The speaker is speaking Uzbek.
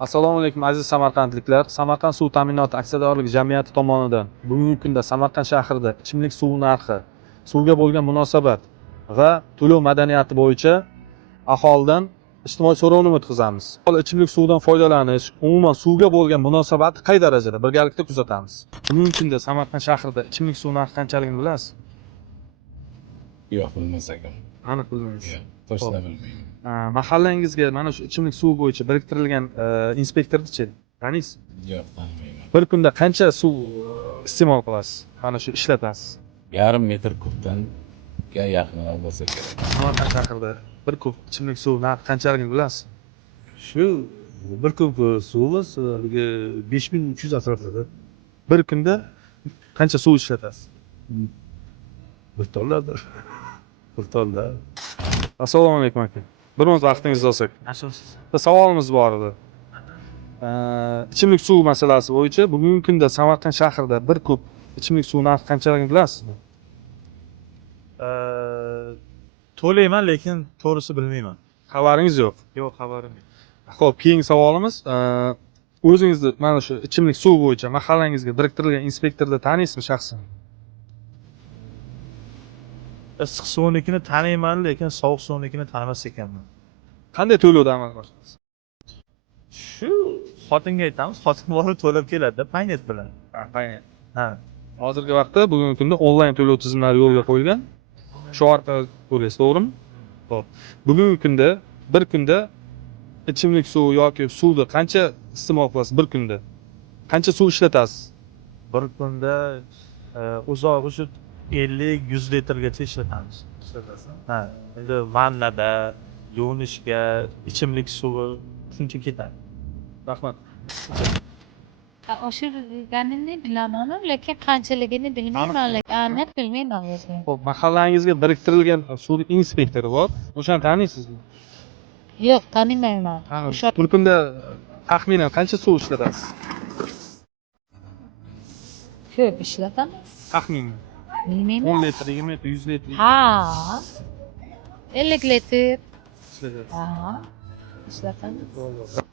Assalomu alaykum aziz samarqandliklar. Samarqand suv ta'minoti aksiyadorlik jamiyati tomonidan bugungi kunda Samarqand shahrida ichimlik suvi narxi, suvga bo'lgan munosabat va to'lov madaniyati bo'yicha aholidan ijtimoiy so'rovnoma o'tkazamiz. Ichimlik suvidan foydalanish, umuman suvga bo'lgan munosabat qay darajada birgalikda kuzatamiz. Bugungi kunda Samarqand shahrida ichimlik suvi narxi qanchaligini bilasiz? Yo'q, bilmas ekan. Aniq bilmaysiz. Yo'q, to'g'risini bilmayman. Mahallangizga mana shu ichimlik suvi bo'yicha biriktirilgan inspektorni-chi taniysiz? Yo'q, taniyman. Bir kunda qancha suv iste'mol qilasiz? Mana shu ishlatasiz. Yarim metr kubga yaqin bo'lsa kerak. Samarqand shahrida bir kub ichimlik suvi narxi qanchaligini bilasiz? Shu bir kub suvimiz 5300 atrofida. Bir kunda qancha suv ishlatasiz? Bir tonlarda. Bir tonda. Assalomu alaykum aka. Bir minut vaqtingizni olsak. Bitta savolimiz bor edi. Ichimlik suvi masalasi bo'yicha bugungi kunda Samarqand shahrida bir kub ichimlik suvi narxi qanchaligini bilasizmi? To'layman, lekin to'g'risi bilmayman. Xabaringiz yo'q. Yo'q, xabarim yo'q. Xo'p, keyingi savolimiz, o'zingizni mana shu ichimlik suvi bo'yicha mahallangizga biriktirilgan inspektorni taniysizmi shaxsan? Issiq suvnikini taniyman, lekin sovuq suvnikini tanimas ekanman. Qanday to'lovda amalga oshirasiz? Shu xotinga aytamiz, xotin borib to'lab keladi paynet bilan. Ha. Hozirgi vaqtda bugungi kunda onlayn to'lov tizimlari yo'lga qo'yilgan. Shu orqali to'laysiz, to'g'rimi? Xo'p. Bugungi kunda bir kunda ichimlik suvi yoki suvni qancha iste'mol qilasiz bir kunda? Qancha suv ishlatasiz? Bir kunda uzoq shu 50-100 litrgacha ishlatamiz. Ishlatasiz. Ha, endi vannada, yuvinishga, ichimlik suvi shuncha ketadi. Rahmat. Oshirganini bilaman, lekin qanchaligini bilmayman, aniq bilmayman o'zim. Xo'p, mahallangizga biriktirilgan suv inspektori bor. O'shani taniysizmi? Yo'q, tanimayman. O'sha Bir kunda taxminan qancha suv ishlatasiz? ko'p ishlatamiz. Taxminan Bilmayman. 10 litr, 20 litr, 100 litr Ha. 50 litr. ishlatasiz. Ha. Ishlatamiz.